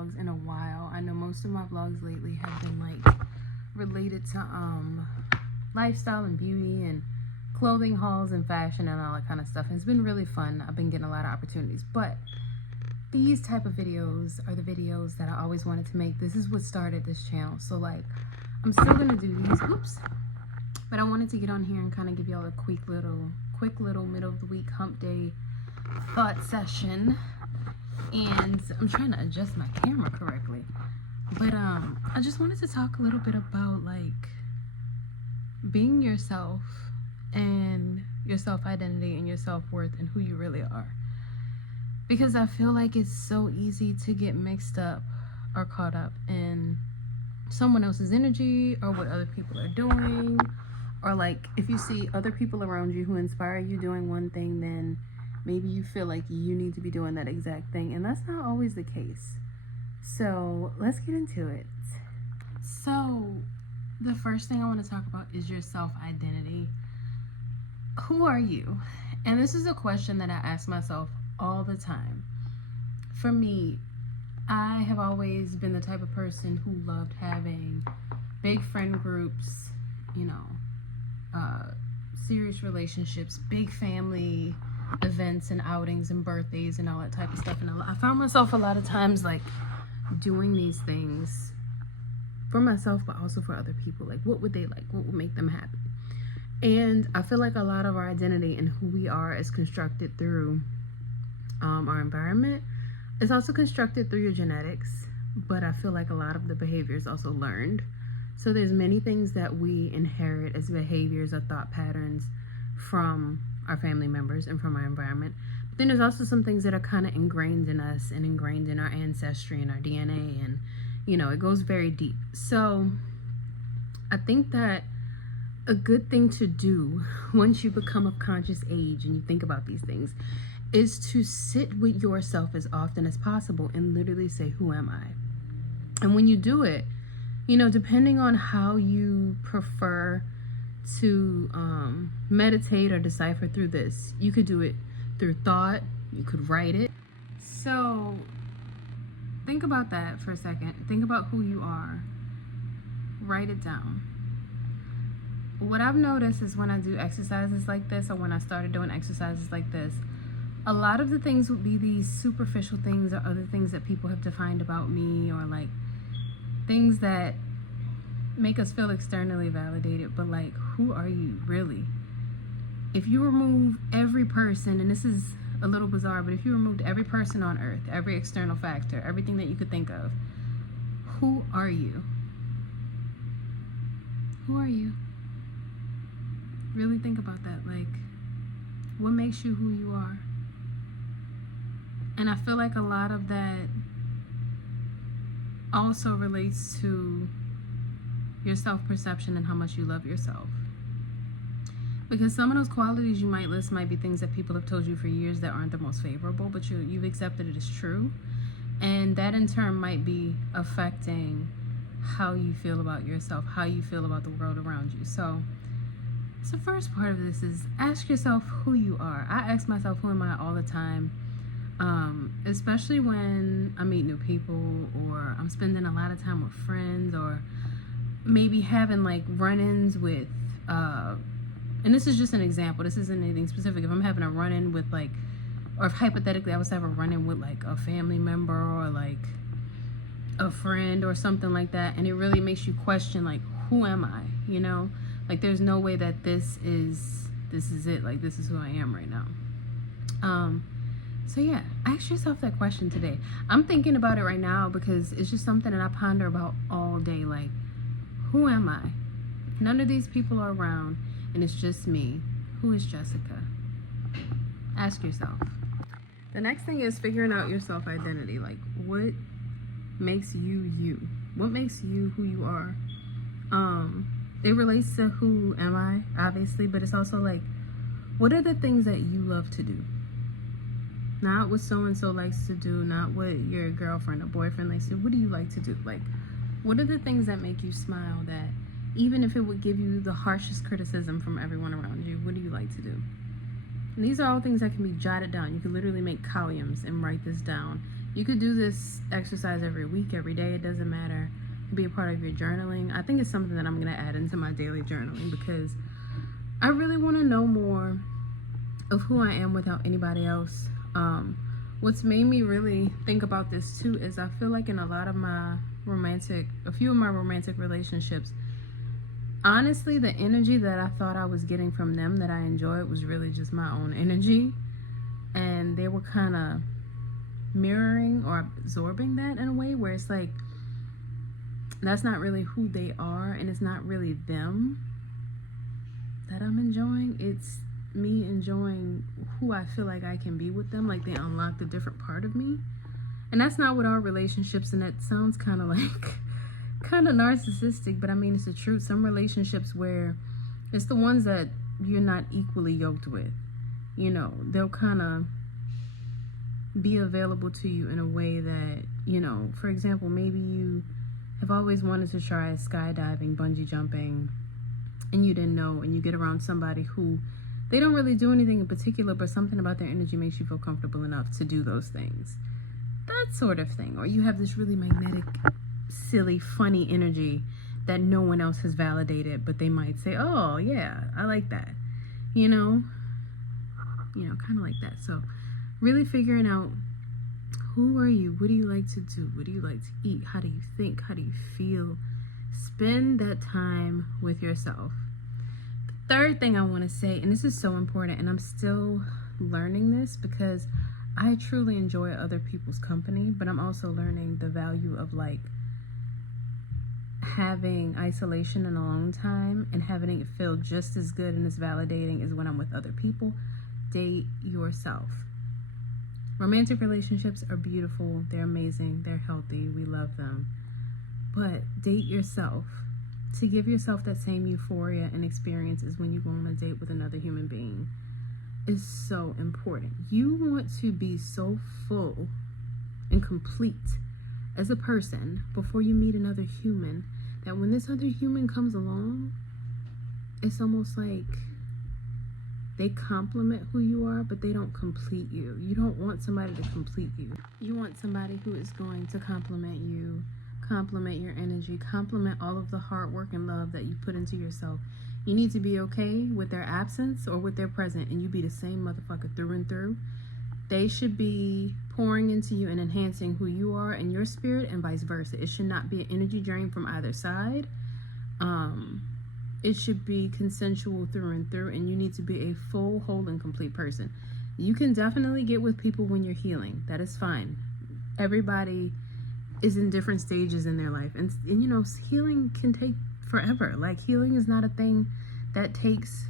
vlogs in a while. I know most of my vlogs lately have been like related to lifestyle and beauty and clothing hauls and fashion and all that kind of stuff. And it's been really fun. I've been getting a lot of opportunities, but these type of videos are the videos that I always wanted to make. This is what started this channel. So like, I'm still gonna do these, but I wanted to get on here and kind of give y'all a quick little middle of the week hump day thought session. And I'm trying to adjust my camera correctly, but I just wanted to talk a little bit about like being yourself and your self-identity and your self-worth and who you really are. Because I feel like it's so easy to get mixed up or caught up in someone else's energy or what other people are doing. Or like if you see other people around you who inspire you doing one thing, then maybe you feel like you need to be doing that exact thing. And that's not always the case. So let's get into it. So the first thing I want to talk about is your self-identity. Who are you? And this is a question that I ask myself all the time. For me, I have always been the type of person who loved having big friend groups, you know, serious relationships, big family events and outings and birthdays and all that type of stuff. And I found myself a lot of times like doing these things for myself, but also for other people. Like, what would they like? What would make them happy? And I feel like a lot of our identity and who we are is constructed through our environment. It's also constructed through your genetics, but I feel like a lot of the behavior is also learned. So there's many things that we inherit as behaviors or thought patterns from our family members and from our environment. But then there's also some things that are kind of ingrained in us and ingrained in our ancestry and our DNA, and you know, it goes very deep. So I think that a good thing to do once you become of conscious age and you think about these things is to sit with yourself as often as possible and literally say, who am I? And when you do it, you know, depending on how you prefer to meditate or decipher through this, you could do it through thought, you could write it. So think about that for a second. Think about who you are. Write it down. What I've noticed is when I do exercises like this, or when I started doing exercises like this, a lot of the things would be these superficial things or other things that people have defined about me, or like things that make us feel externally validated. But like, who are you really? If you remove every person, and this is a little bizarre, but if you removed every person on earth, every external factor, everything that you could think of, who are you? Who are you? Really think about that. Like, what makes you who you are? And I feel like a lot of that also relates to your self-perception and how much you love yourself. Because some of those qualities you might list might be things that people have told you for years that aren't the most favorable, but you've accepted it as true. And that in turn might be affecting how you feel about yourself, how you feel about the world around you. So the first part of this is ask yourself who you are. I ask myself, who am I, all the time. Especially when I meet new people, or I'm spending a lot of time with friends, or maybe having like run-ins with, and this is just an example, this isn't anything specific. If I'm having a run-in with like, or if hypothetically I was to have a run-in with like a family member or like a friend or something like that, and it really makes you question like, who am I? You know, like there's no way that this is it, like this is who I am right now. So yeah, ask yourself that question today. I'm thinking about it right now because it's just something that I ponder about all day. Like, who am I? If none of these people are around and it's just me, who is Jessica? Ask yourself. The next thing is figuring out your self-identity. Like, what makes you you? What makes you who you are? It relates to who am I, obviously, but it's also like, what are the things that you love to do? Not what so-and-so likes to do, not what your girlfriend or boyfriend likes to do. What do you like to do? Like, what are the things that make you smile, that even if it would give you the harshest criticism from everyone around you, what do you like to do? And these are all things that can be jotted down. You can literally make columns and write this down You could do this exercise every week, every day. It doesn't matter. Be a part of your journaling. I think it's something that I'm going to add into my daily journaling because I really want to know more of who I am without anybody else. What's made me really think about this too is I feel like in a few of my romantic relationships, honestly, the energy that I thought I was getting from them that I enjoyed was really just my own energy. And they were kind of mirroring or absorbing that in a way where it's like, that's not really who they are, and it's not really them that I'm enjoying. It's me enjoying who I feel like I can be with them. Like they unlocked a different part of me. And that's not with our relationships, and that sounds kind of like kind of narcissistic, but I mean it's the truth. Some relationships where it's the ones that you're not equally yoked with, you know, they'll kind of be available to you in a way that, you know, for example, maybe you have always wanted to try skydiving, bungee jumping, and you didn't know, and you get around somebody who they don't really do anything in particular, but something about their energy makes you feel comfortable enough to do those things. That sort of thing. Or you have this really magnetic, silly, funny energy that no one else has validated, but they might say, oh, yeah, I like that. You know, kind of like that. So really figuring out, who are you? What do you like to do? What do you like to eat? How do you think? How do you feel? Spend that time with yourself. Third thing I want to say, and this is so important, and I'm still learning this because I truly enjoy other people's company, but I'm also learning the value of like having isolation and alone time and having it feel just as good and as validating as when I'm with other people. Date yourself. Romantic relationships are beautiful, they're amazing, they're healthy, we love them. But date yourself. To give yourself that same euphoria and experience as when you go on a date with another human being is so important. You want to be so full and complete as a person before you meet another human that when this other human comes along, it's almost like they complement who you are, but they don't complete you. You don't want somebody to complete you. You want somebody who is going to complement you, complement your energy, complement all of the hard work and love that you put into yourself. You need to be okay with their absence or with their present, and you be the same motherfucker through and through. They should be pouring into you and enhancing who you are and your spirit, and vice versa. It should not be an energy drain from either side. It should be consensual through and through, and you need to be a full, whole, and complete person. You can definitely get with people when you're healing. That is fine. Everybody is in different stages in their life, and you know, healing can take forever. Like, healing is not a thing that takes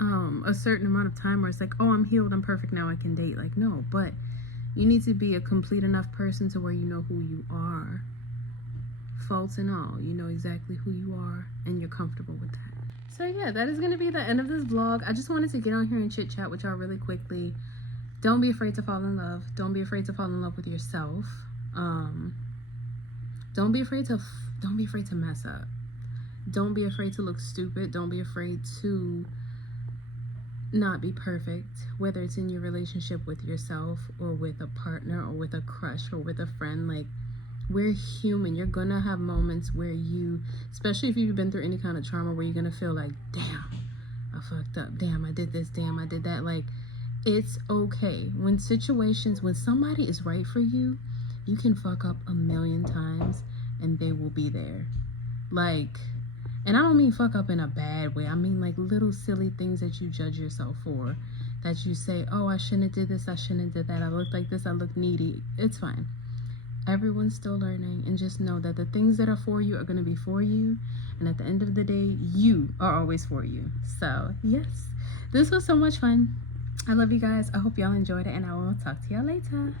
a certain amount of time where it's like, oh, I'm healed, I'm perfect, now I can date. Like, no, but you need to be a complete enough person to where you know who you are, faults and all. You know exactly who you are, and you're comfortable with that. So yeah, that is going to be the end of this vlog. I just wanted to get on here and chit chat with y'all really quickly. Don't be afraid to fall in love. Don't be afraid to fall in love with yourself. Don't be afraid to mess up. Don't be afraid to look stupid. Don't be afraid to not be perfect, whether it's in your relationship with yourself or with a partner or with a crush or with a friend. Like, we're human. You're gonna have moments where you, especially if you've been through any kind of trauma, where you're gonna feel like, damn, I fucked up, damn, I did this, damn, I did that. Like, it's okay. When somebody is right for you, you can fuck up a million times and they will be there. Like, and I don't mean fuck up in a bad way. I mean like little silly things that you judge yourself for, that you say, oh, I shouldn't have did this, I shouldn't have did that, I look like this, I look needy. It's fine. Everyone's still learning, and just know that the things that are for you are going to be for you, and at the end of the day, you are always for you. So yes, this was so much fun. I love you guys. I hope y'all enjoyed it, and I will talk to y'all later.